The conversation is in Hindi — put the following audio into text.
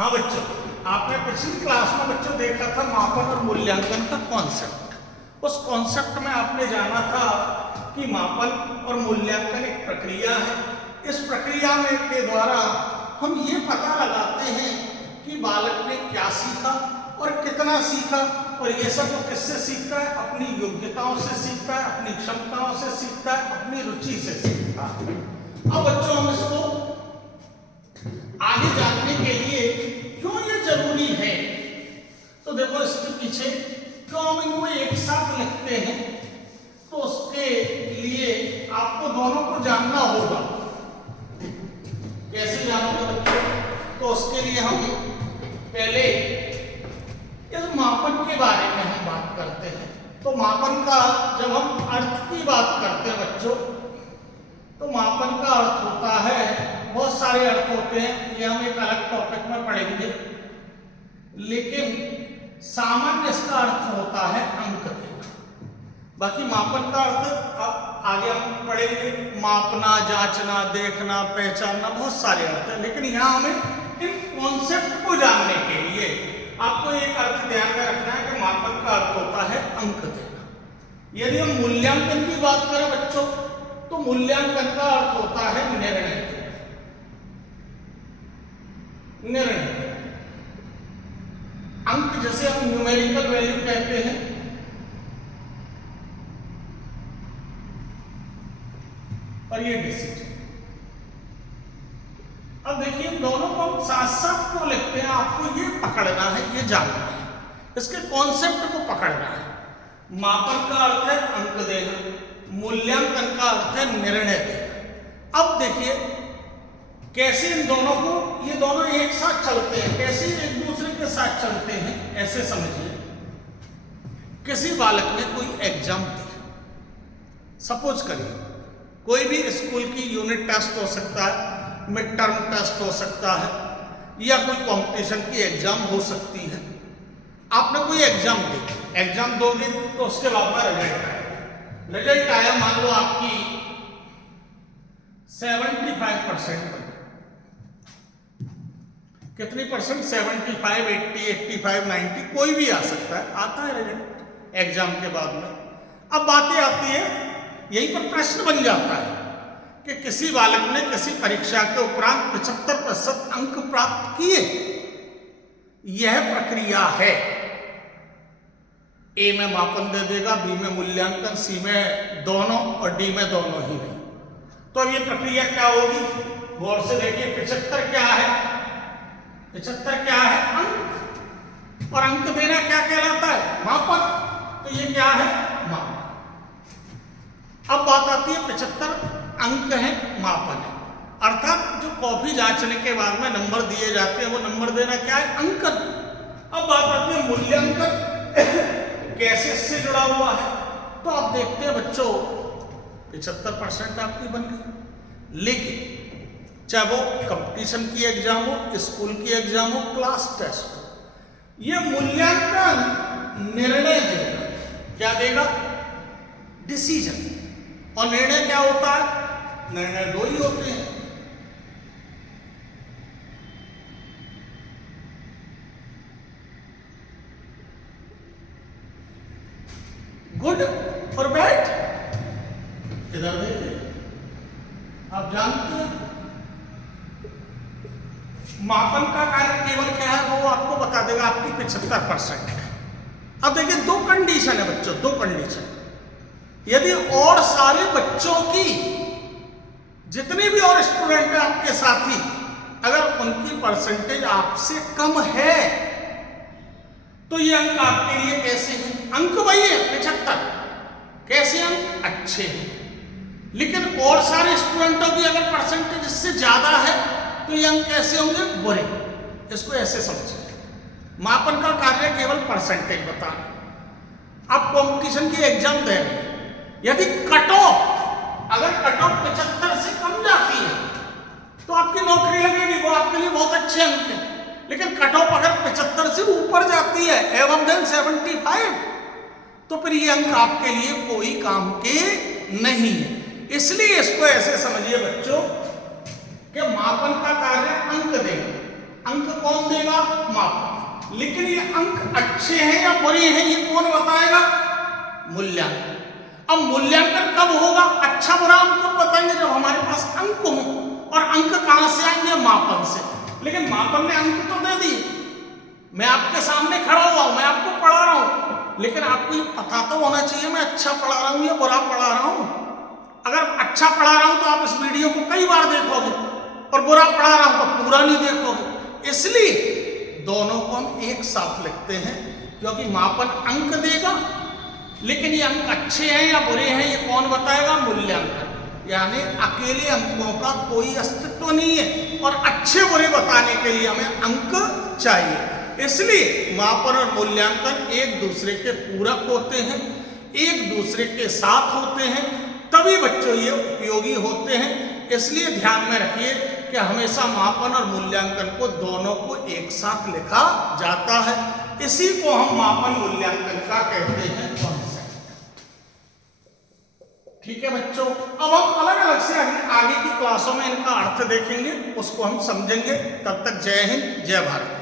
हाँ बच्चों, आपने पिछली क्लास में बच्चों देखा था मापन और मूल्यांकन का कॉन्सेप्ट। उस कॉन्सेप्ट में आपने जाना था कि मापन और मूल्यांकन एक प्रक्रिया है। इस प्रक्रिया में के द्वारा हम ये पता लगाते हैं कि बालक ने क्या सीखा और कितना सीखा, और ये सब वो किससे सीखता है? अपनी योग्यताओं से सीखता है, अपनी क्षमताओं से सीखता है, अपनी रुचि से सीखता है। अब बच्चों हम इसको आगे जानने के लिए क्यों ये जरूरी है, तो देखो इसके पीछे क्यों हम इनको एक साथ लिखते हैं, तो उसके लिए आपको दोनों को जानना होगा। कैसे जानोगे बच्चों? तो उसके लिए हम पहले इस मापन के बारे में हम बात करते हैं। तो मापन का जब हम अर्थ की बात करते हैं बच्चों, तो मापन का अर्थ होता है, बहुत सारे अर्थ होते हैं, ये हम एक अलग टॉपिक में पढ़ेंगे, लेकिन सामान्य इसका अर्थ होता है अंक देना। बाकी मापन का अर्थ अब आगे हम पढ़ेंगे, मापना, जांचना, देखना, पहचानना, बहुत सारे अर्थ हैं, लेकिन यहाँ हमें इन कॉन्सेप्ट को जानने के लिए आपको एक अर्थ ध्यान में रखना है कि मापन का अर्थ होता है अंक देना। यदि हम मूल्यांकन की बात करें बच्चों, तो मूल्यांकन का अर्थ होता है निर्णय देना। निर्णय अंक जैसे हम न्यूमेरिकल वैल्यू कहते हैं, और ये डिसीजन। अब देखिए दोनों को हम साथ साथ क्यों लिखते हैं, आपको ये पकड़ना है, ये जानना है, इसके कॉन्सेप्ट को पकड़ना है। मापन का अर्थ है अंक देना, मूल्यांकन का अर्थ है निर्णय देना। अब देखिए कैसे इन दोनों को, ये दोनों एक साथ चलते हैं, कैसे एक दूसरे के साथ चलते हैं, ऐसे समझिए। किसी बालक ने कोई एग्जाम दिया, सपोज करिए कोई भी स्कूल की यूनिट टेस्ट हो सकता है, मिड टर्म टेस्ट हो सकता है, या कोई कंपटीशन की एग्जाम हो सकती है। आपने कोई एग्जाम दी, एग्जाम दोगे तो उसके बाद में रिजल्ट आएगा। रिजल्ट आया, मान लो आपकी 75%, कितनी परसेंट? 75, 80, 85, 90, कोई भी आ सकता है, आता है रिजल्ट एग्जाम के बाद में। अब बातें आती है, यहीं पर प्रश्न बन जाता है कि किसी बालक ने किसी परीक्षा के उपरांत 75% अंक प्राप्त किए। यह प्रक्रिया है, ए में मापन दे देगा, बी में मूल्यांकन, सी में दोनों और डी में दोनों ही नहीं। तो अब ये प्रक्रिया क्या होगी, गौर से देखिए। 75 क्या है? 75 क्या है? अंक। और अंक देना क्या कहलाता है? मापन। तो ये क्या है? मापन। अब बात आती है 75 अंक है, मापन है, अर्थात जो कॉपी जांचने के बाद में नंबर दिए जाते हैं, वो नंबर देना क्या है? अंकन। अब बात आती है मूल्यांकन, कैसे इससे जुड़ा हुआ है? तो आप देखते हैं बच्चों 75% आपकी बन गई, लेकिन चाहे वो कंपटीशन की एग्जाम हो, स्कूल की एग्जाम हो, क्लास टेस्ट हो, ये मूल्यांकन निर्णय देगा। क्या देगा? डिसीजन। और निर्णय क्या होता है? निर्णय दो ही होते हैं, गुड और बैड। इधर देखिए, आप जानते हैं मापन का कार्य केवल क्या है, वो आपको बता देगा आपकी 75% है। अब देखिए दो कंडीशन है बच्चों, दो कंडीशन। यदि और सारे बच्चों की, जितने भी और स्टूडेंट हैं आपके साथी, अगर उनकी परसेंटेज आपसे कम है, तो ये अंक आपके लिए कैसे हैं? अंक वही है 75, कैसे अंक? अच्छे हैं। लेकिन और सारे स्टूडेंटों की अगर परसेंटेज इससे ज्यादा है, तो ये अंक कैसे होंगे? बुरे। इसको ऐसे समझिए, मापन का कार्य केवल परसेंटेज बताना। आप कंपटीशन की एग्जाम दे रहे हैं, यदि कट ऑफ, अगर कट ऑफ 75 से कम जाती है, तो आपकी नौकरी लगेगी, वो आपके लिए बहुत अच्छे अंक है। लेकिन कट ऑफ अगर 75 से ऊपर जाती है, एवं देन 75, तो फिर ये अंक आपके लिए कोई काम के नहीं है। इसलिए इसको ऐसे समझिए बच्चों कि मापन का कार्य अंक देना, अंक कौन देगा? मापन। लेकिन ये अंक अच्छे हैं या बुरे हैं ये कौन बताएगा? मूल्यांकन। अब मूल्यांकन कब होगा? अच्छा बुरा हम कब बताएंगे? जब हमारे पास अंक हो। और अंक कहां से आएंगे? मापन से। लेकिन मापन ने अंक तो दे दिए, मैं आपके सामने खड़ा हुआ हूं, मैं आपको पढ़ा रहा हूं, लेकिन आपको ये पता तो होना चाहिए मैं अच्छा पढ़ा रहा हूं या बुरा पढ़ा रहा हूं। अगर अच्छा पढ़ा रहा हूं तो आप इस वीडियो को कई बार देखोगे, और बुरा पढ़ा रहा हूं तो पूरा नहीं देखोगे। इसलिए दोनों को हम एक साथ लिखते हैं, क्योंकि मापन अंक देगा, लेकिन ये अंक अच्छे हैं या बुरे हैं ये कौन बताएगा? मूल्यांकन। यानी अकेले अंकों का कोई अस्तित्व नहीं है, और अच्छे बुरे बताने के लिए हमें अंक चाहिए। इसलिए मापन और मूल्यांकन एक दूसरे के पूरक होते हैं, एक दूसरे के साथ होते हैं, तभी बच्चों ये उपयोगी होते हैं। इसलिए ध्यान में रखिए कि हमेशा मापन और मूल्यांकन को दोनों को एक साथ लिखा जाता है। इसी को हम मापन मूल्यांकन का कहते हैं कॉन्सेप्ट। ठीक है बच्चों, अब हम अलग अलग से आगे की क्लासों में इनका अर्थ देखेंगे, उसको हम समझेंगे। तब तक जय हिंद, जय भारत।